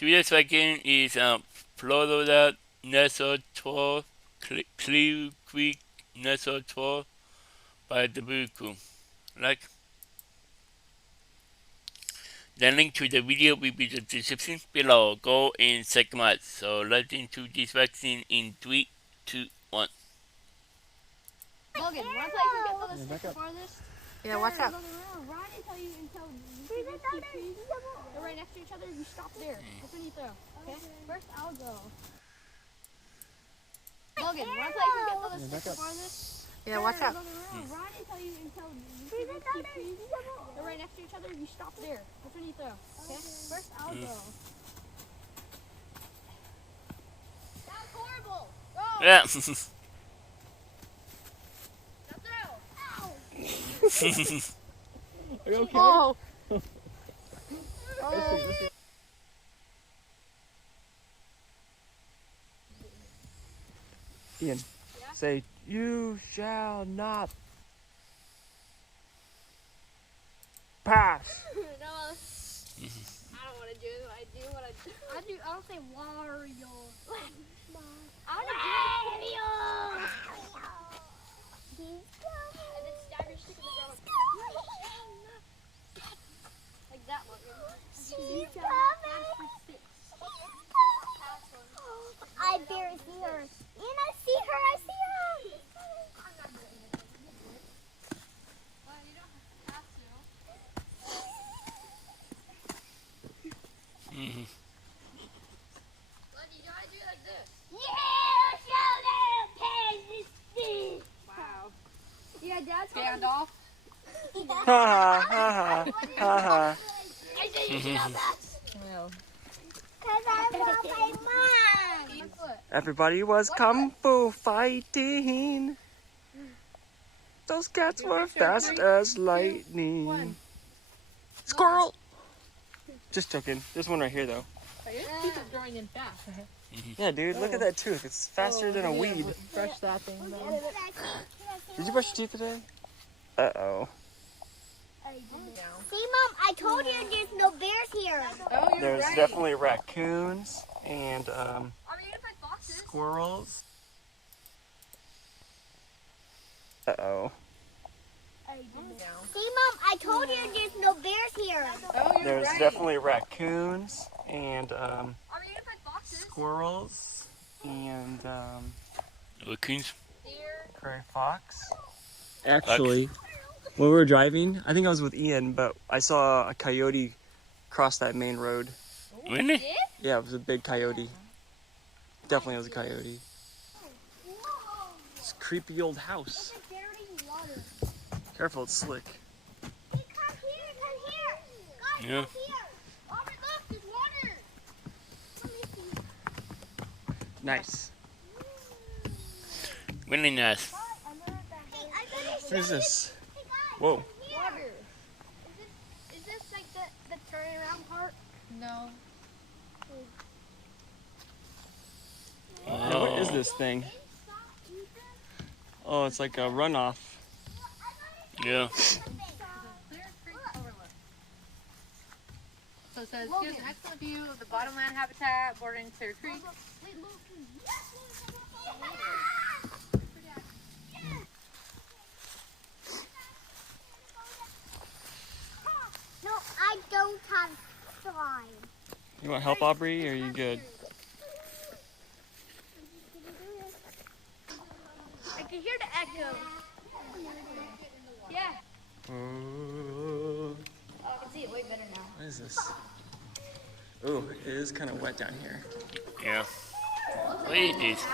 The second is Florida Nestle Tour, Clear Creek Nestle Tour by the vehicle. Like the link to the video will be in the description below. Go and check them out. So let's into this vaccine in 3, 2, 1. Logan, wanna play who gets on the stick the farthest? Yeah, watch out. Run until you they're right next to each other. You stop there. That's when you throw. Okay? First, I'll go. Logan, wanna play who gets on the stick the farthest? Yeah, watch out. Run until they're right next to each other. You stop there. That's when you throw. Okay? First, I'll go. That was horrible. Go. Yeah. Are you okay? Oh. Ian, say, you shall not pass. No, I don't want to do it. I do what I do. I don't say Wario. I want to do Wario. And then stab your stick in the ground. Like that one. She's coming. I barely see her. And I see her. I see her. Well, you don't have to. Mhm. Well, you gotta do it like this. Wow. Yeah, Dad's Stand off. Ha ha ha ha ha. I said you should have that. No. Because I want my mom. Everybody was kung fu fighting. Those cats were fast as lightning. Squirrel! Just joking. There's one right here though. Your teeth are growing in fast. Yeah, dude, look at that tooth. It's faster than a weed. Brush that thing though. Did you brush your teeth today? Uh-oh. See, Mom, I told you there's no bears here. Oh, you're There's right. definitely raccoons and Are we gonna play boxes? squirrels. Uh-oh. See, Mom, I told you there's no bears here. Oh, you're There's right. definitely raccoons and Are we gonna play boxes? squirrels and Raccoons. Deer. prairie fox. Actually, when we were driving, I think I was with Ian, but I saw a coyote cross that main road. Really? Yeah, it was a big coyote. Definitely was a coyote. It's a creepy old house. Careful, it's slick. Hey, come here, come here. Guys, Yeah. come here. Oh, my look, there's water. Let me see. Nice. Really nice. Hey, I'm gonna What is this? Hey, guys, Whoa. Water. Is this like the turning around part? No. Yeah, what is this thing? Oh, it's like a runoff. Yeah. Clear Creek Overlook. So it says, here's an excellent view of the bottomland habitat bordering Clear Creek. No, I don't have slime. You want help, Aubrey, or are you good? I can hear the echo. Yeah. Oh, I can see it way better now. what is this? Ooh, it is kind of wet down here. Yeah. What is this?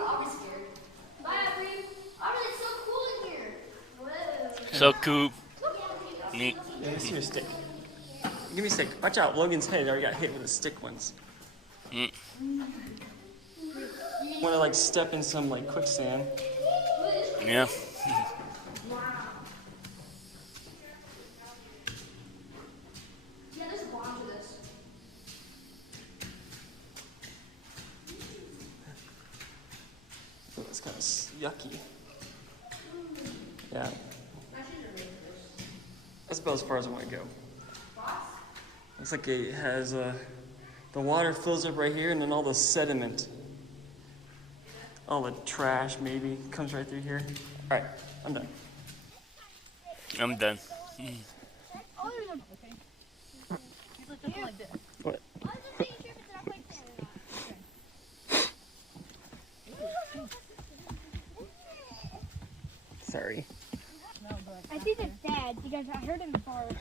I'll be scared. Bye, Aubrey. Aubrey, it's so cool in here. Whoa. So cool. Neat. Yeah, let's see your stick. Give me a stick. Watch out, Logan's head already got hit with the stick once. Mm. Want to like step in some like quicksand. Yeah. Yeah, there's a bond to this. Oh, it's kind of yucky. Yeah. That's about as far as I want to go. Looks like it has the water fills up right here, and then all the sediment, all the trash maybe comes right through here. All right, I'm done. I'm done. What? Sorry. I think it's Dad because I heard him fart.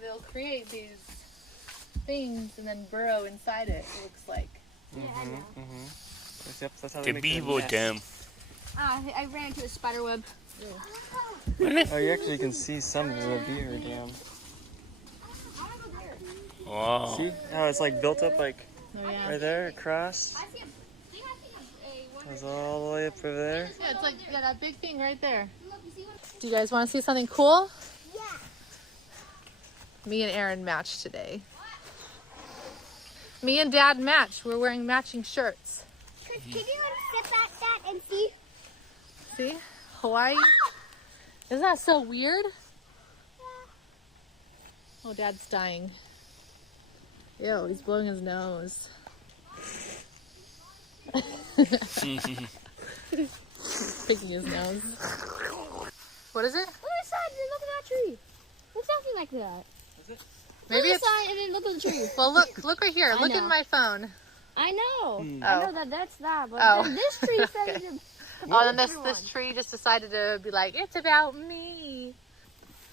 They'll create these things and then burrow inside it, it looks like. Yep, that's how The they make beaver nest. dam. I ran into a spider web. Oh, you actually can see some of the beaver dam. Wow. See how it's like built up like Oh yeah. right there across? Goes all the way up over there. Yeah, it's like that big thing right there. Do you guys want to see something cool? Yeah. Me and Aaron matched today. Me and Dad matched. We're wearing matching shirts. Can you step at that and see? See? Hawaii. Isn't that so weird? Oh, Dad's dying. Ew, he's blowing his nose. Picking his nose. What is it? Look at the side and then look at that tree. Looks something like that. Maybe look at it's. the side and then look at the tree. Well, look right here. I Look know. at my phone. I know. Hmm. I Oh. know that's that, but Oh. then this tree said Okay. it. Oh, then this tree just decided to be like, it's about me.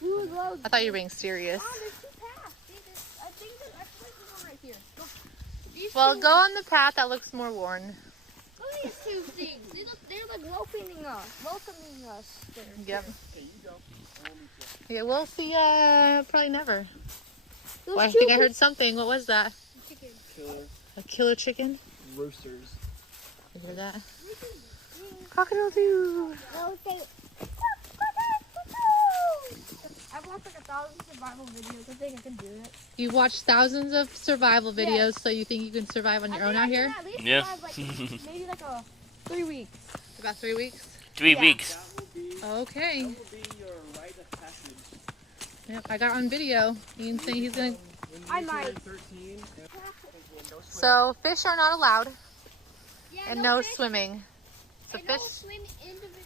Ooh, glows. I thought you were being serious. Oh, there's two paths. See, I think there's one right here. Look. These Well, two, go on the path that looks more worn. Look at these two things. They're like welcoming us. There. Yep. Yeah, we'll see. Probably never. Those Well, I two think I heard something. What was that? chickens. Killer A killer chicken? roosters. You hear that? Crocodile too. They'll say, I've watched like 1,000 survival videos. I think I can do it. You've watched thousands of survival videos, so you think you can survive on your own out here? At least Yeah. survive, like, maybe like 3 weeks. About 3 weeks. 3 Yeah. weeks. Okay. That will be your rite of passage. Yep, I got on video. Ian saying he's gonna. I might. 13. So fish are not allowed, Yeah, and no fish, swimming. So and no fish. swim individual.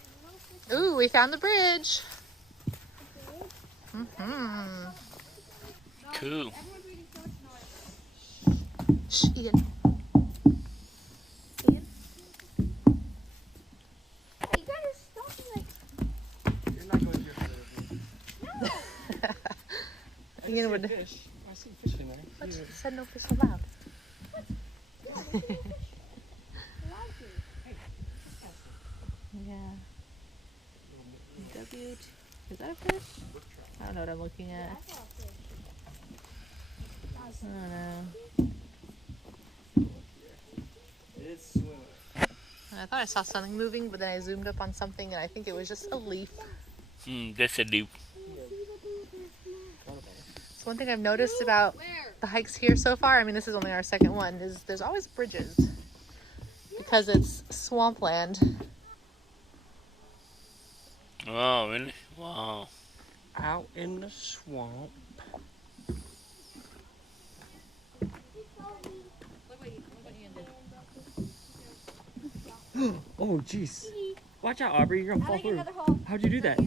Ooh, we found the bridge. Mm-hmm. Cool. Everyone's reading so much noise. Shh, Ian. Ian. You guys are stopping like. You're not going here for the Ian would. fish. I see fish in there. What? You said no fish allowed. Yeah. W. Is that a fish? I don't know what I'm looking at. I don't know. It's swimming. I thought I saw something moving, but then I zoomed up on something, and I think it was just a leaf. That's a loop. So one thing I've noticed about the hikes here so far, I mean, this is only our second one, is there's always bridges because it's swampland. Oh, really? Wow. Out in the swamp. Oh, jeez. Watch out, Aubrey. You're gonna fall through. hole. How'd you do that?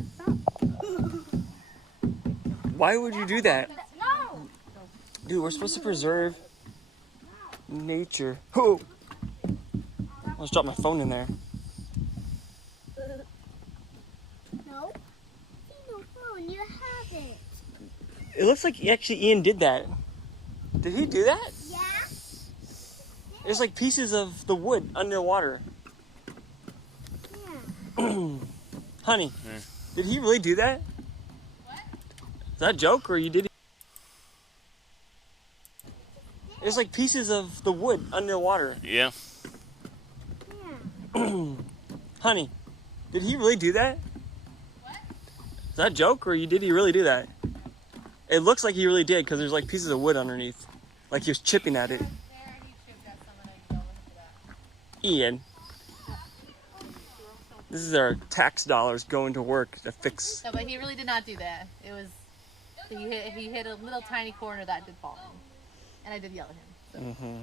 Why would you do that? No! Dude, we're supposed to preserve nature. Oh! I almost dropped my phone in there. no. See no phone, you have it. It looks like actually Ian did that. Did he do that? Yeah? There's like pieces of the wood underwater. Yeah. Honey, Yeah. did he really do that? What? Is that a joke or you did it? There's like pieces of the wood underwater. Yeah. Yeah. Honey, Did he really do that? What? Is that a joke, or did he really do that? It looks like he really did, because there's like pieces of wood underneath. Like he was chipping at it. Ian. This is our tax dollars going to work to fix. No, but he really did not do that. It was, he hit a little tiny corner that did fall in. And I did yell at him. So.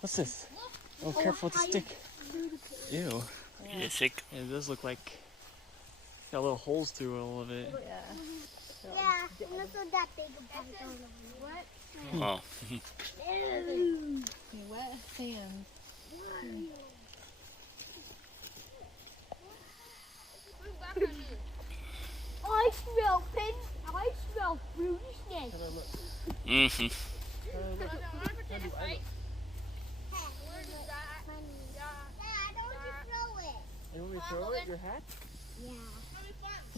What's this? Oh, careful with the stick. Ew. Yeah, sick. Yeah, it does look like got little holes through all of it. Yeah, and look at that big bite. Oh. Wet sand. I smell pin. I smell foolishness. Mm-hmm. You want me to throw it? Your hat? Yeah.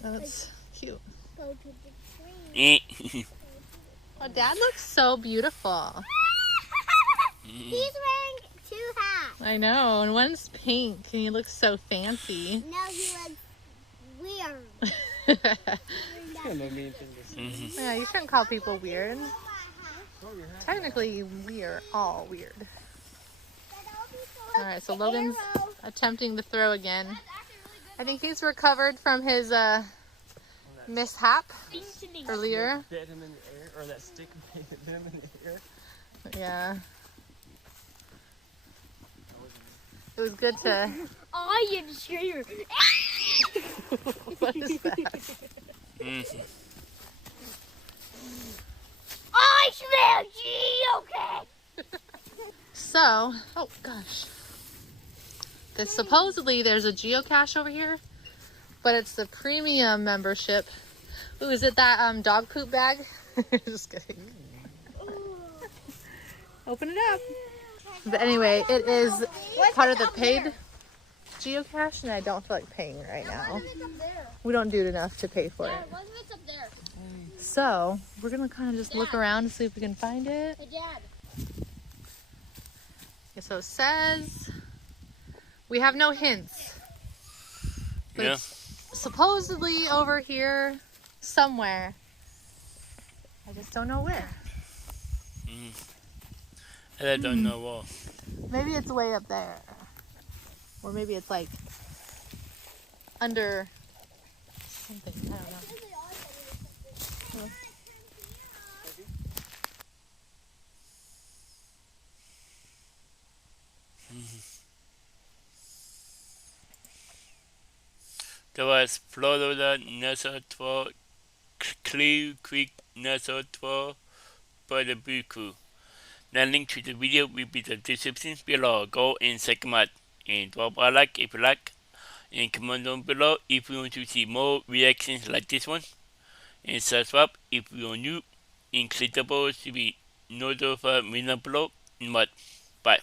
Oh, that's cute. Go to the tree. Oh, Dad looks so beautiful. He's wearing 2 hats. I know, and one's pink, and he looks so fancy. No, he looks weird. Yeah, no mean thing to say. Yeah, you shouldn't call people weird. Technically, we are all weird. All right, so Logan's attempting to throw again. I think he's recovered from his mishap earlier. Bit him in the air, or that stick bit him in the air. Yeah. It was good to... I am sure. What is that? Mm-hmm. I smell okay. So, oh gosh. Supposedly there's a geocache over here, but it's the premium membership. Ooh, is it that dog poop bag? Just kidding. Open it up. But anyway, it is part of the paid geocache, and I don't feel like paying right now. We don't do enough to pay for it. So, we're gonna kind of just look around and see if we can find it. Hey, Dad. Okay, so it says we have no hints. But Yeah. it's supposedly over here somewhere. I just don't know where. I don't know what. Maybe it's way up there. Or maybe it's like under something. I don't know. There was Florida National 12, Clear Creek National 12, by the Buku. The link to the video will be in the description below. Go and check them out. And drop a like if you like. And comment down below if you want to see more reactions like this one. And subscribe if you are new. And click the bell to be notified when I upload. And bye.